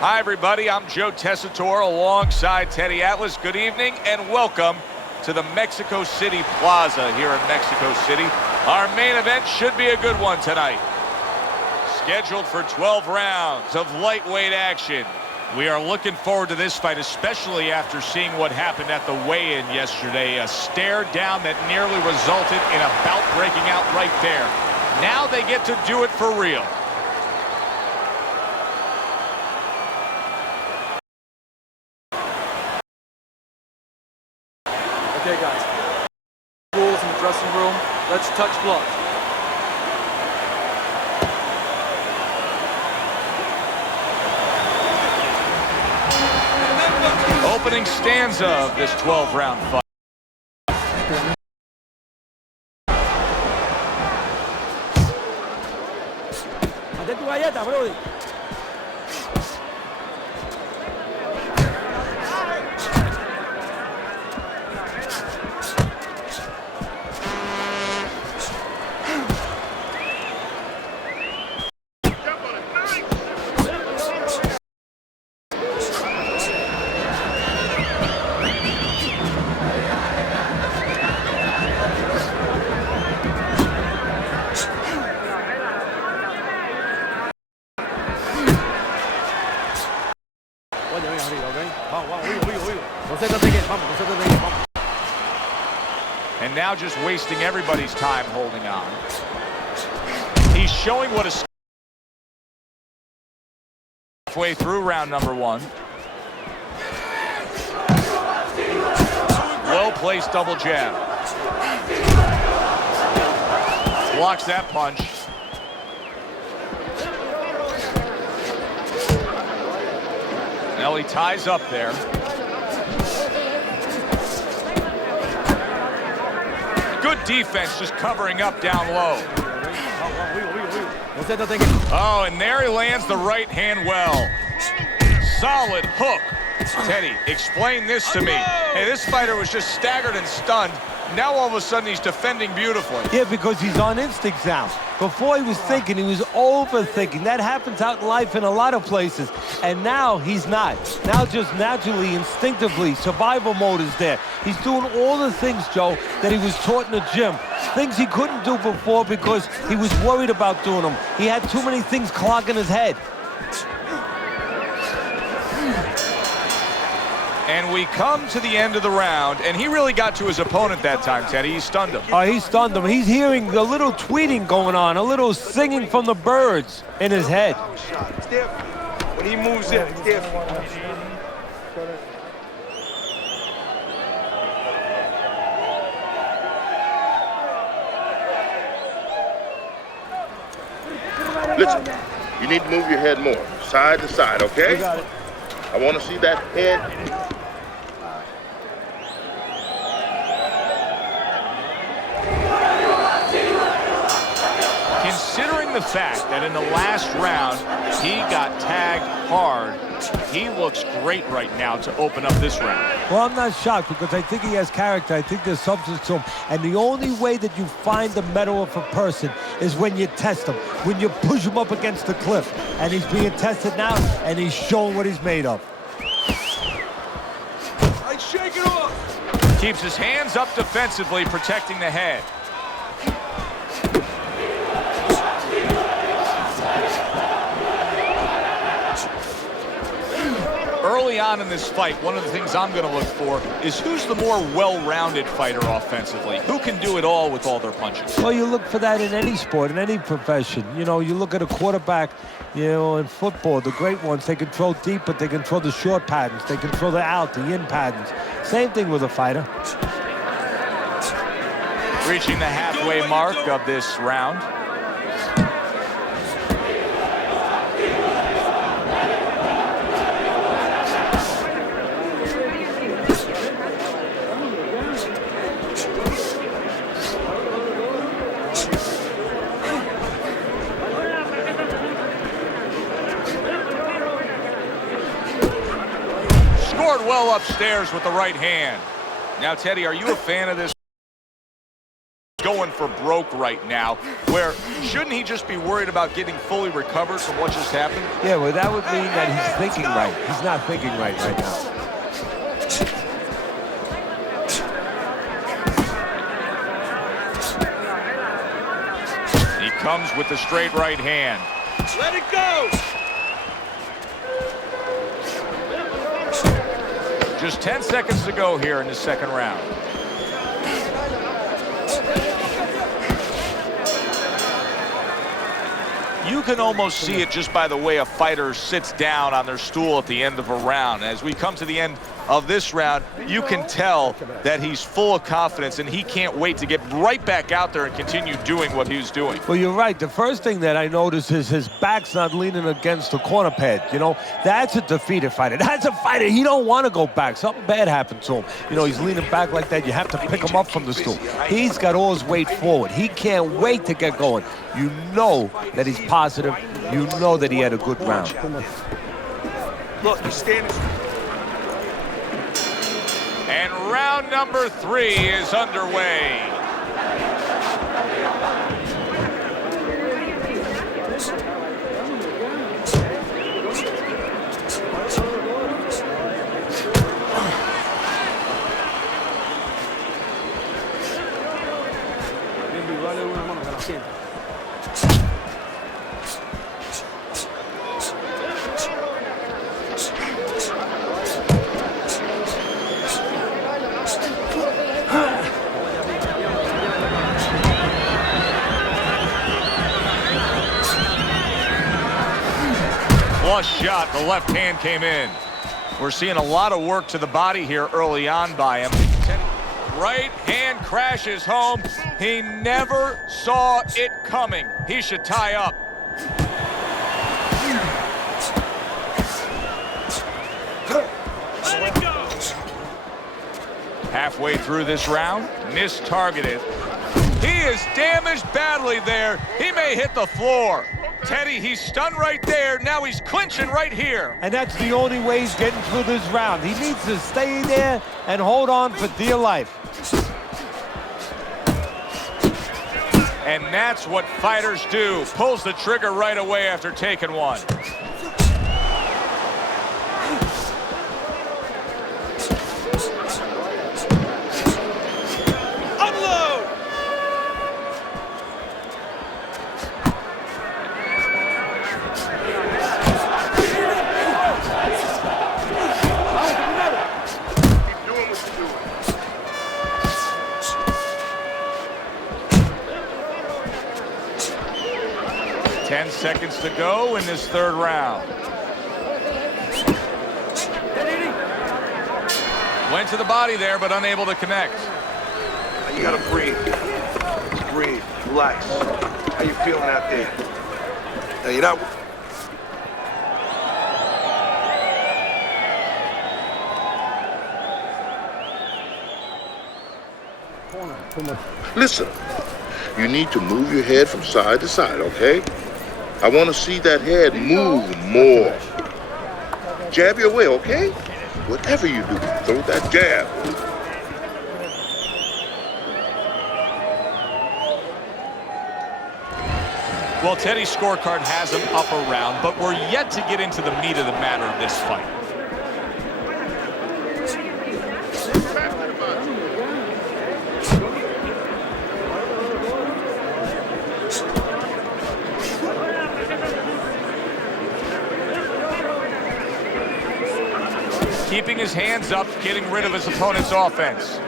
Hi, everybody. I'm Joe Tessitore alongside Teddy Atlas. Good evening and welcome to the Mexico City Plaza here in Mexico City. Our main event should be a good one tonight. Scheduled for 12 rounds of lightweight action. We are looking forward to this fight, especially after seeing what happened at the weigh-in yesterday. A stare down that nearly resulted in a bout breaking out right there. Now they get to do it for real. Okay, guys. Rules in the dressing room. Let's touch gloves. Opening stanza of this 12-round fight. Mantén tu galleta, Brody. And now just wasting everybody's time holding on. He's showing what a halfway through round number one. Well-placed double jab. Blocks that punch. Now he ties up there. Good defense, just covering up down low. Oh, and there he lands the right hand well. Solid hook. Teddy, explain this to me. Hey, this fighter was just staggered and stunned. Now all of a sudden he's defending beautifully. Yeah, because he's on instinct now. Before he was thinking, he was overthinking. That happens out in life in a lot of places. And now he's not. Now just naturally, instinctively, survival mode is there. He's doing all the things, Joe, that he was taught in the gym. Things he couldn't do before because he was worried about doing them. He had too many things clogging his head. And we come to the end of the round, and he really got to his opponent that time, Teddy. He stunned him. Oh, he stunned him. He's hearing a little tweeting going on, a little singing from the birds in his head. When he moves in, it's different. Listen, you need to move your head more, side to side, okay? You got it. I want to see that head. Considering the fact that in the last round he got tagged hard, he looks great right now to open up this round. Well, I'm not shocked because I think he has character. I think there's substance to him. And the only way that you find the mettle of a person is when you test him, when you push him up against the cliff. And he's being tested now, and he's showing what he's made of. I shake it off. Keeps his hands up defensively, protecting the head. Early on in this fight, one of the things I'm going to look for is who's the more well-rounded fighter offensively. Who can do it all with all their punches? Well, you look for that in any sport, in any profession. You know, you look at a quarterback, you know, in football, the great ones, they can throw deep, but they can throw the short patterns. They can throw the out, the in patterns. Same thing with a fighter. Reaching the halfway mark of this round. Well upstairs with the right hand. Now, Teddy, are you a fan of this going for broke right now, where shouldn't he just be worried about getting fully recovered from what just happened? Yeah, well, that would mean that he's thinking right. He's not thinking right now. He comes with the straight right hand. Let it go! Just 10 seconds to go here in the second round. You can almost see it just by the way a fighter sits down on their stool at the end of a round. As we come to the end of this round, you can tell that he's full of confidence and he can't wait to get right back out there and continue doing what he was doing. Well, you're right. The first thing that I noticed is his back's not leaning against the corner pad. You know, that's a defeated fighter. That's a fighter. He don't want to go back. Something bad happened to him. You know, he's leaning back like that. You have to pick him up from the stool. He's got all his weight forward. He can't wait to get going. You know that he's positive. You know that he had a good round. Look, he's standing. And round number 3 is underway. Flush shot, the left hand came in. We're seeing a lot of work to the body here early on by him. Right hand crashes home. He never saw it coming. He should tie up. Let it go! Halfway through this round, mistargeted. He is damaged badly there. He may hit the floor. Teddy, he's stunned right there. Now he's clinching right here. And that's the only way he's getting through this round. He needs to stay there and hold on for dear life. And that's what fighters do. Pulls the trigger right away after taking one. Unload! Keep doing what you're doing. 10 seconds to go in this third round. Went to the body there, but unable to connect. You gotta breathe. Just breathe. Relax. How you feeling out there? Now, you're not... Listen, you need to move your head from side to side, okay? I want to see that head move more. Jab your way, okay? Whatever you do, throw that jab. Well, Teddy's scorecard has him up around, but we're yet to get into the meat of the matter of this fight. Keeping his hands up, getting rid of his opponent's offense.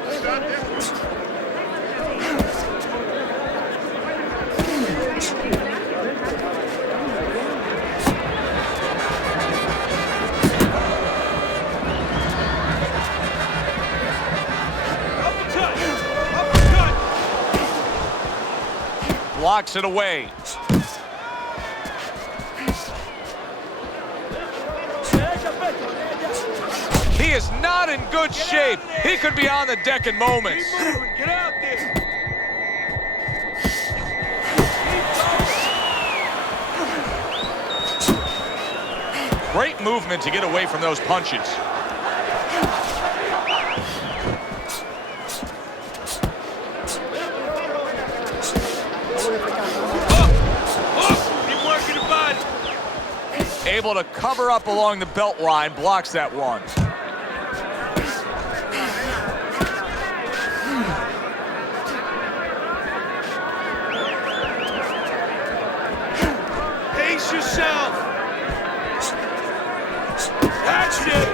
Blocks it away. He is not in good shape. He could be on the deck in moments. Get out there! Great movement to get away from those punches. Able to cover up along the belt line, blocks that one. Pace yourself. That's it.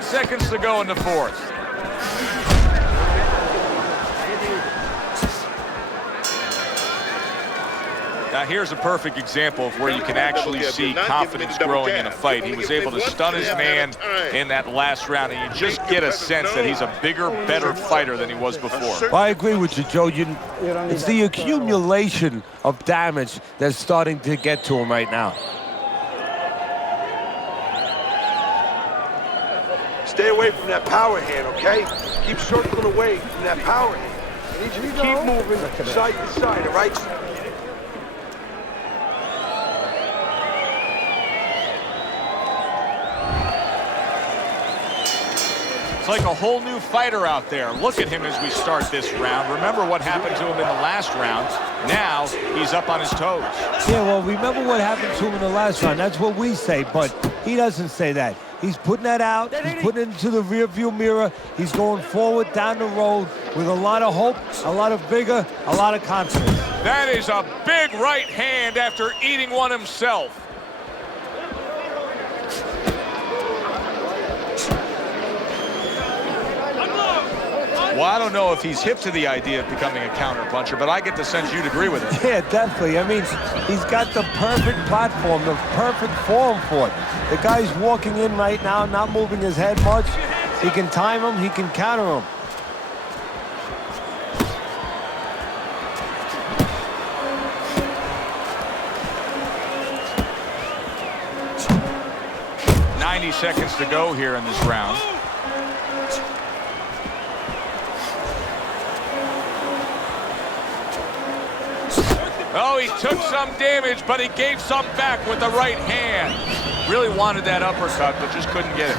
Seconds to go in the fourth. Now here's a perfect example of where you can actually see confidence growing in a fight. He was able to stun his man in that last round, and you just get a sense that he's a bigger, better fighter than he was before. Well, I agree with you, Joe. It's the accumulation of damage that's starting to get to him right now. Stay away from that power hand, okay? Keep circling away from that power hand. I need you to keep moving side to side, all right? It's like a whole new fighter out there. Look at him as we start this round. Remember what happened to him in the last round. Now he's up on his toes. Yeah, well, remember what happened to him in the last round. That's what we say, but he doesn't say that. He's putting that out. He's putting it into the rearview mirror. He's going forward down the road with a lot of hope, a lot of vigor, a lot of confidence. That is a big right hand after eating one himself. Well, I don't know if he's hip to the idea of becoming a counterpuncher, but I get the sense you'd agree with it. Yeah, definitely. I mean, he's got the perfect platform, the perfect form for it. The guy's walking in right now, not moving his head much. He can time him, he can counter him. Seconds to go here in this round. Oh, he took some damage, but he gave some back with the right hand. Really wanted that uppercut, but just couldn't get it.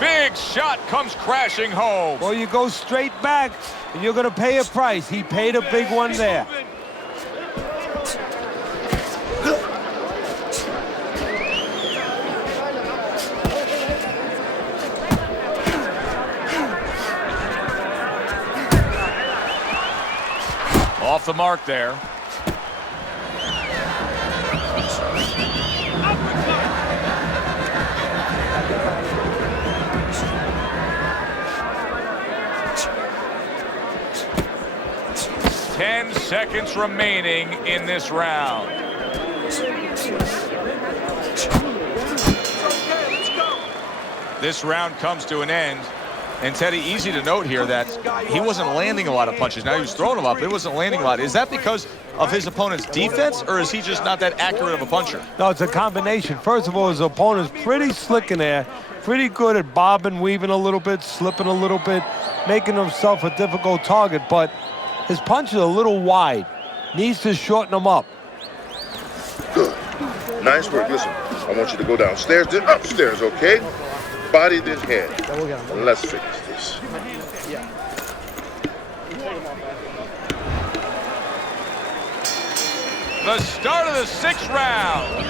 Big shot comes crashing home. Well, you go straight back, and you're going to pay a price. He paid a big one there. Off the mark there. Ten seconds remaining in this round. This round comes to an end. And Teddy, easy to note here that he wasn't landing a lot of punches. Now he was throwing them up, but he wasn't landing a lot. Is that because of his opponent's defense, or is he just not that accurate of a puncher? No, it's a combination. First of all, his opponent's pretty slick in there, pretty good at bobbing, weaving a little bit, slipping a little bit, making himself a difficult target, but his punch is a little wide. Needs to shorten them up. Good. Nice work. Listen, I want you to go downstairs, then upstairs, okay? Body, then head. Let's fix this. The start of the sixth round.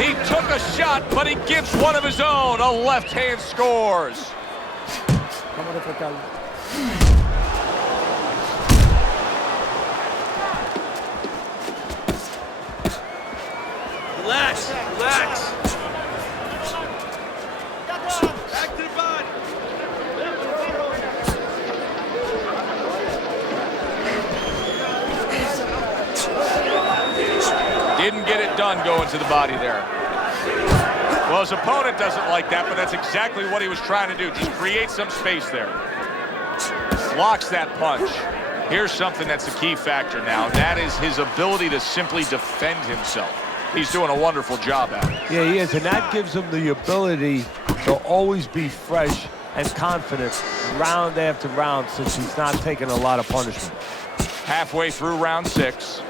He took a shot, but he gives one of his own. A left hand scores. Relax, relax. Back to the body. Didn't get it done going to the body there. Well, his opponent doesn't like that, but that's exactly what he was trying to do. Just create some space there. Blocks that punch. Here's something that's a key factor now. That is his ability to simply defend himself. He's doing a wonderful job at it. Yeah, he is, and that gives him the ability to always be fresh and confident round after round since he's not taking a lot of punishment. Halfway through round 6.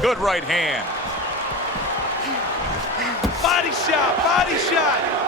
Good right hand. Body shot, body shot.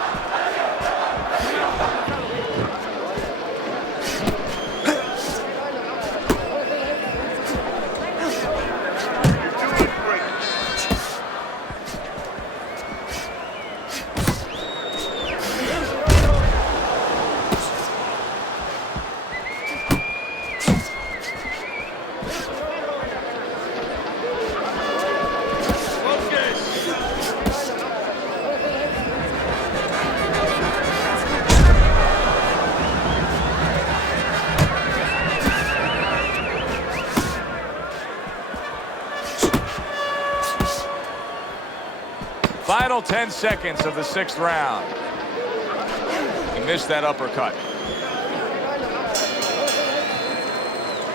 Final 10 seconds of the 6th round. He missed that uppercut.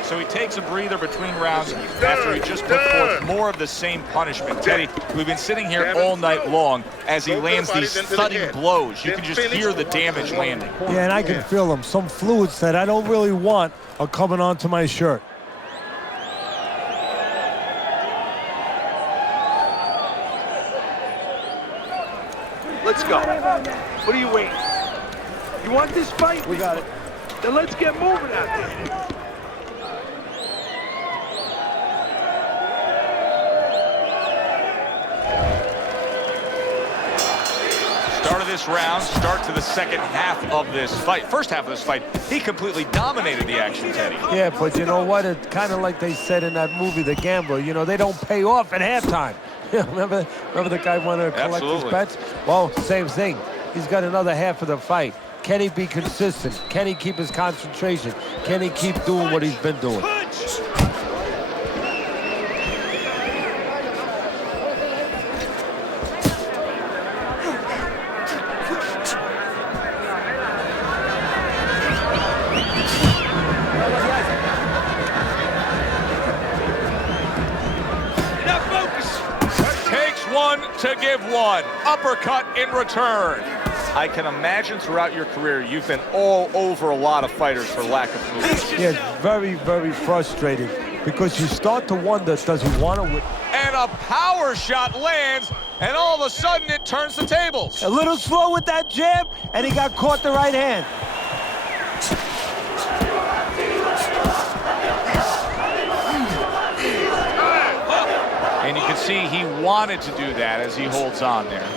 So he takes a breather between rounds after he just put forth more of the same punishment. Teddy, we've been sitting here all night long as he lands these thudding blows. You can just hear the damage landing. Yeah, and I can feel them. Some fluids that I don't really want are coming onto my shirt. Let's go. What are you waiting? You want this fight? We got it. Then let's get moving out there. Start of this round, start to the second half of this fight. First half of this fight, he completely dominated the action, Teddy. Yeah, but you know what? It's kind of like they said in that movie, The Gambler. You know, they don't pay off at halftime. remember the guy wanted to collect his bets? Well, same thing. He's got another half of the fight. Can he be consistent? Can he keep his concentration? Can he keep doing what he's been doing? One to give one. Uppercut in return. I can imagine throughout your career you've been all over a lot of fighters for lack of movement. Yeah, it's very, very frustrating because you start to wonder, does he want to win? And a power shot lands, and all of a sudden it turns the tables. A little slow with that jab, and he got caught the right hand. And you can see he wanted to do that as he holds on there.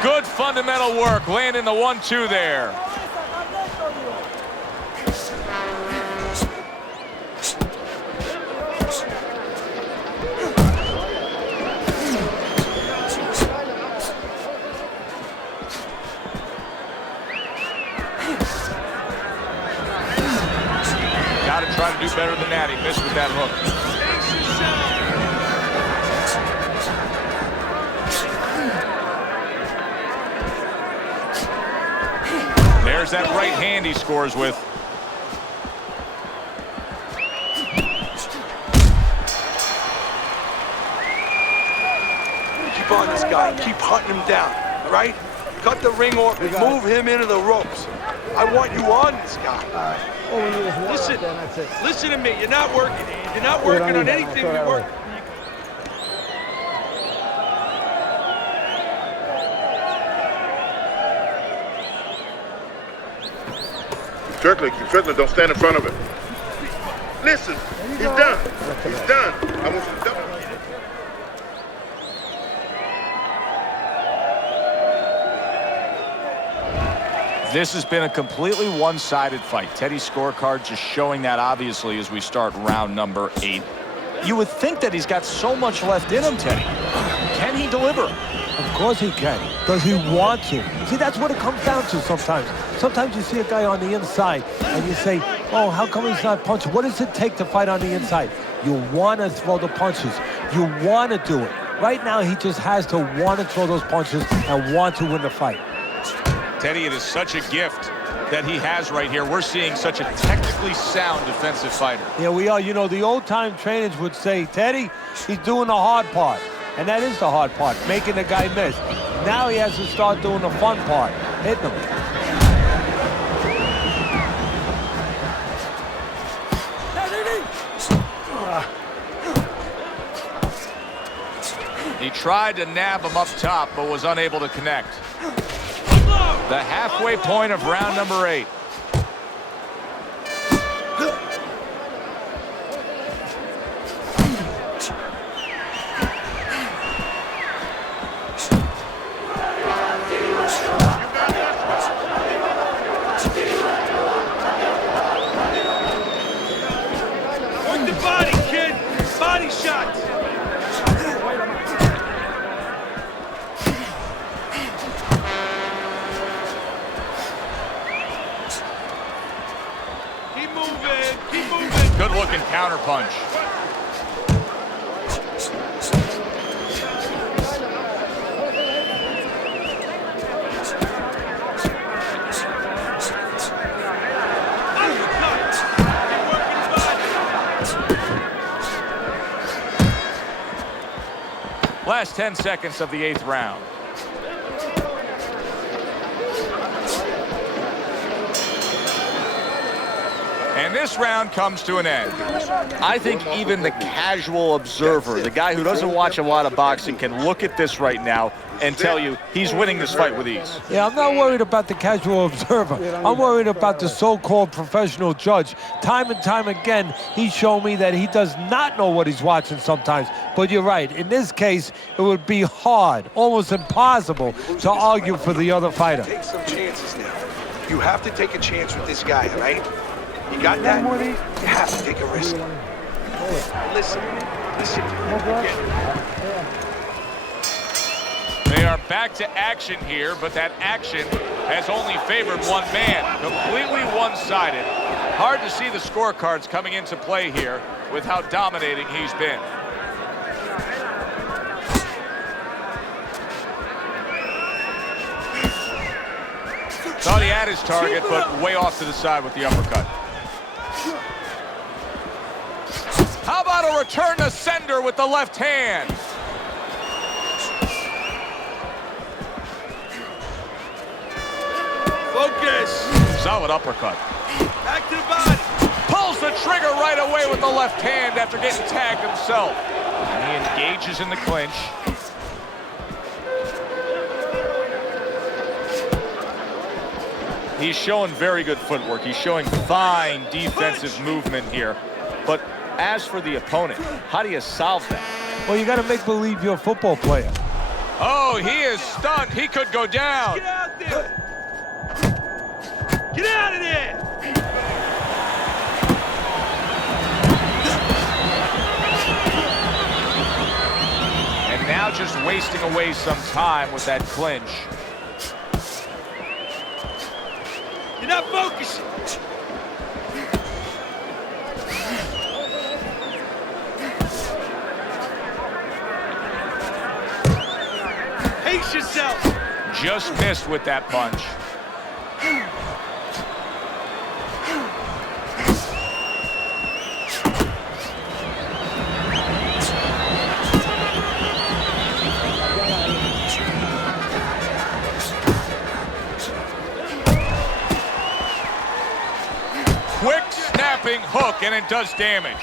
Good fundamental work, landing the 1-2 there. Try to do better than that. He missed with that hook. There's that right hand he scores with. Keep on this guy. Keep hunting him down. All right? Cut the ring off and move him into the ropes. I want you on this guy. Listen to me. You're not working. You're not working on anything we work. Keep circling. Don't stand in front of him. Listen, he's done. He's done. I want you to double. This has been a completely one-sided fight. Teddy's scorecard just showing that obviously as we start round number 8. You would think that he's got so much left in him, Teddy. Can he deliver? Of course he can. Does he want to? See, that's what it comes down to sometimes. Sometimes you see a guy on the inside and you say, oh, how come he's not punching? What does it take to fight on the inside? You want to throw the punches. You want to do it. Right now, he just has to want to throw those punches and want to win the fight. Teddy, it is such a gift that he has right here. We're seeing such a technically sound defensive fighter. Yeah, we are. You know, the old-time trainers would say, Teddy, he's doing the hard part. And that is the hard part, making the guy miss. Now he has to start doing the fun part, hitting him. He tried to nab him up top, but was unable to connect. The halfway point of round number 8. Work the body, kid. Body shots. Keep moving. Good looking counter punch. Last 10 seconds of the 8th round. And this round comes to an end. I think even the casual observer, the guy who doesn't watch a lot of boxing, can look at this right now and tell you he's winning this fight with ease. Yeah, I'm not worried about the casual observer. I'm worried about the so-called professional judge. Time and time again, he's shown me that he does not know what he's watching sometimes. But you're right. In this case, it would be hard, almost impossible, to argue for the other fighter. Take some chances now. You have to take a chance with this guy, all right? You got that? You have to take a risk. Listen. They are back to action here, but that action has only favored one man. Completely one-sided. Hard to see the scorecards coming into play here with how dominating he's been. Thought he had his target, but way off to the side with the uppercut. How about a return to sender with the left hand? Focus. Solid uppercut. Back to the body. Pulls the trigger right away with the left hand after getting tagged himself. And he engages in the clinch. He's showing very good footwork. He's showing fine defensive movement here. But as for the opponent, how do you solve that? Well, you got to make believe you're a football player. Oh, he is stunned. He could go down. Get out there. Get out of there. And now just wasting away some time with that clinch. You're not focusing. Pace yourself. Just missed with that punch. Quick snapping hook, and it does damage.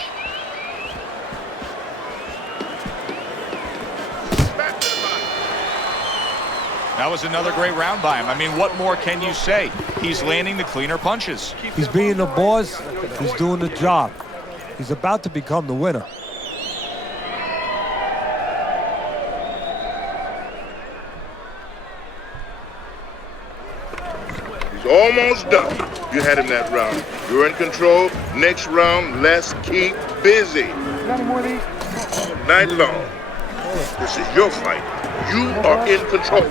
That was another great round by him. I mean, what more can you say? He's landing the cleaner punches. He's being the boss. He's doing the job. He's about to become the winner. He's almost done. You had him that round. You're in control. Next round, let's keep busy. All night long. This is your fight. You are in control.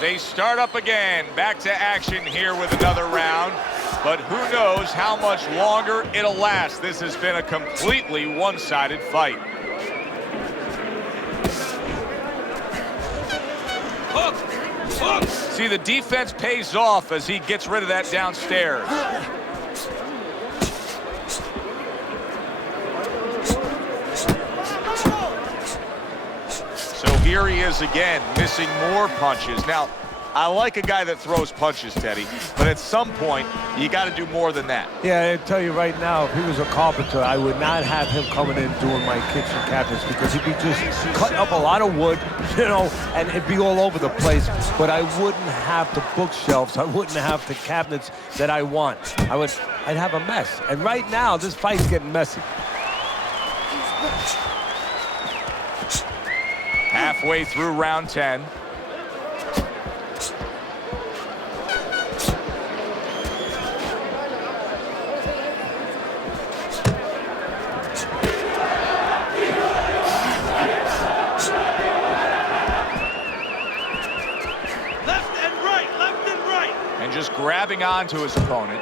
They start up again. Back to action here with another round. but who knows how much longer it'll last. This has been a completely one-sided fight. Hook! Hook! See, the defense pays off as he gets rid of that downstairs. So here he is again, missing more punches. Now, I like a guy that throws punches, Teddy, but at some point, you got to do more than that. Yeah, I tell you right now, if he was a carpenter, I would not have him coming in doing my kitchen cabinets because he'd be just cutting up a lot of wood, you know, and it'd be all over the place. But I wouldn't have the bookshelves. I wouldn't have the cabinets that I want. I'd have a mess. And right now, this fight's getting messy. Halfway through round 10. Just grabbing onto his opponent.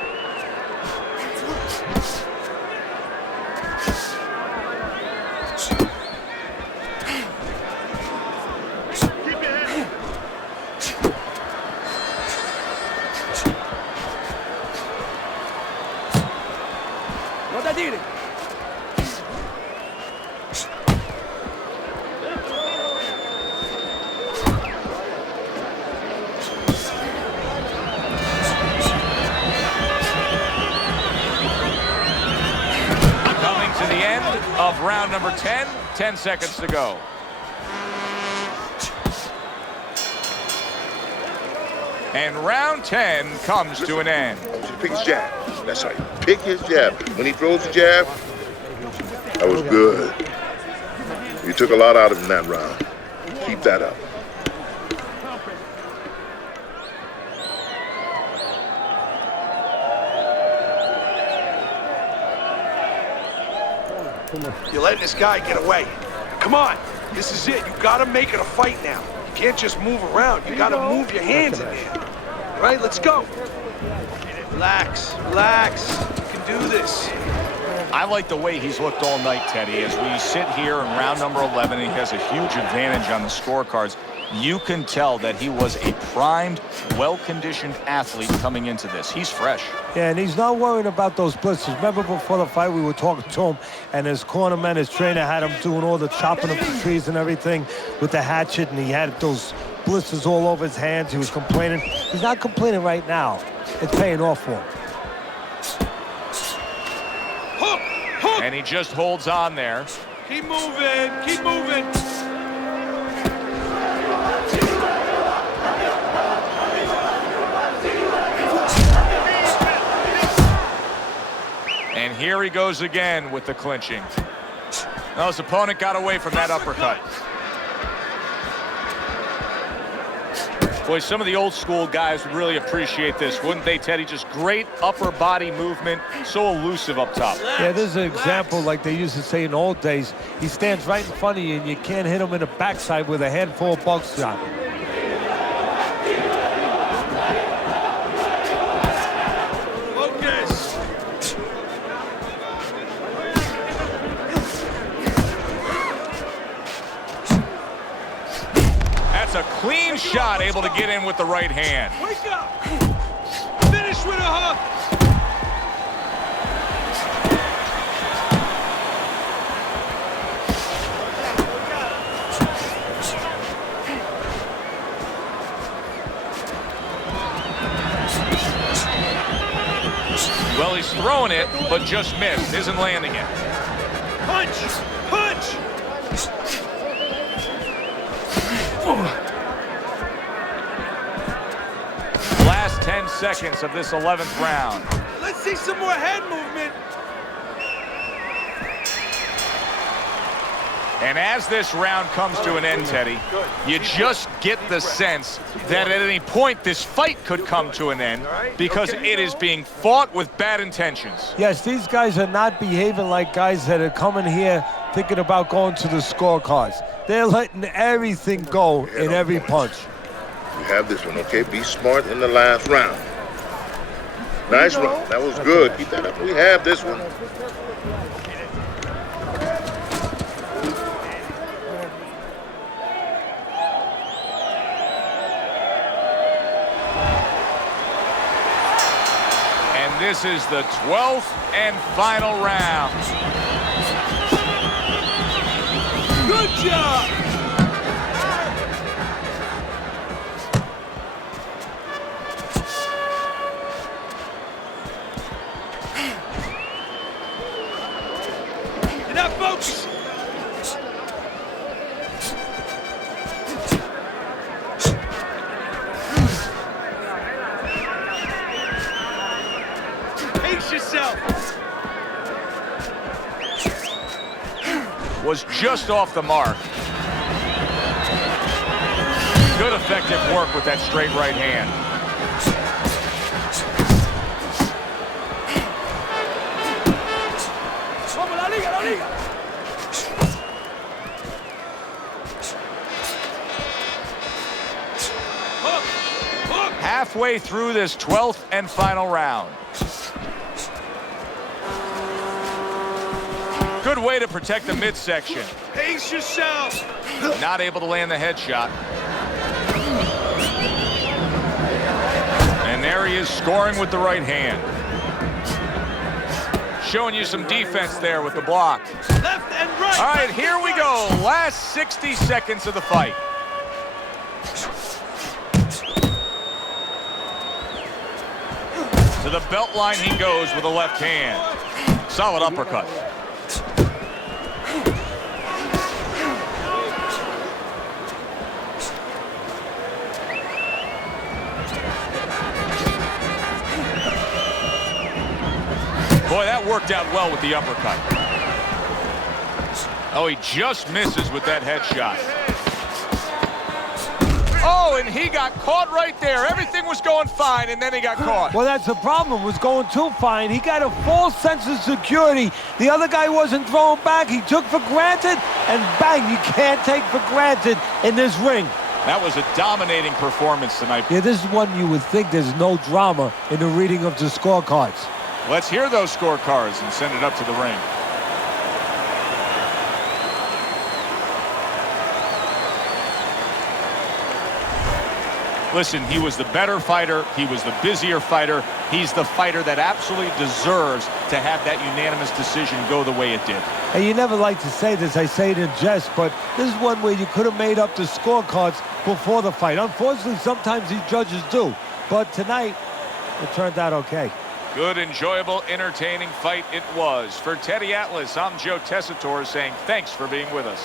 Of round number 10, 10 seconds to go. And round 10 comes to an end. Pick his jab. That's right. Pick his jab. When he throws the jab, that was good. You took a lot out of him in that round. Keep that up. You're letting this guy get away. Come on. This is it. You gotta make it a fight now. You can't just move around. You gotta move your hands in there. All right, let's go. Relax. Relax. You can do this. I like the way he's looked all night, Teddy. As we sit here in round number 11, he has a huge advantage on the scorecards. You can tell that he was a primed, well-conditioned athlete coming into this. He's fresh. Yeah, and he's not worried about those blisters. Remember before the fight, we were talking to him, and his cornerman, his trainer, had him doing all the chopping of the trees and everything with the hatchet, and he had those blisters all over his hands. He was complaining. He's not complaining right now. It's paying off for him. Hook! Hook! And he just holds on there. Keep moving. Keep moving. And here he goes again with the clinching. Now his opponent got away from that uppercut. Boy, some of the old school guys would really appreciate this, wouldn't they, Teddy? Just great upper body movement, so elusive up top. Yeah, this is an example like they used to say in the old days. He stands right in front of you and you can't hit him in the backside with a handful of buckshot. A clean shot, able to get in with the right hand. Wake up! Finish with a hook! Well, he's throwing it, but just missed. Isn't landing it. Punch! Punch! Last 10 seconds of this 11th round. Let's see some more head movement. And as this round comes to an end, Teddy, you just get the sense that at any point this fight could come to an end because it is being fought with bad intentions. Yes, these guys are not behaving like guys that are coming here thinking about going to the scorecards. They're letting everything go in every punch. You have this one, okay? Be smart in the last round. Nice run. That was good. Keep that up. We have this one. And this is the 12th and final round. Good job! You're not focused! Pace yourself! Was just off the mark. Good effective work with that straight right hand. Halfway through this 12th and final round. Good way to protect the midsection. Pace yourself! Not able to land the headshot. And there he is scoring with the right hand. Showing you some defense there with the block. Left and right! All right, here we go. Last 60 seconds of the fight. To the belt line he goes with a left hand. Solid uppercut. Boy, that worked out well with the uppercut. Oh, he just misses with that headshot. Oh, and he got caught right there. Everything was going fine, and then he got caught. Well, that's the problem. It was going too fine. He got a false sense of security. The other guy wasn't throwing back. He took for granted, and bang, you can't take for granted in this ring. That was a dominating performance tonight. Yeah, this is one you would think there's no drama in the reading of the scorecards. Let's hear those scorecards and send it up to the ring. Listen, he was the better fighter. He was the busier fighter. He's the fighter that absolutely deserves to have that unanimous decision go the way it did. And you never like to say this, I say it in jest, but this is one where you could have made up the scorecards before the fight. Unfortunately, sometimes these judges do. But tonight, it turned out okay. Good, enjoyable, entertaining fight it was. For Teddy Atlas, I'm Joe Tessitore saying thanks for being with us.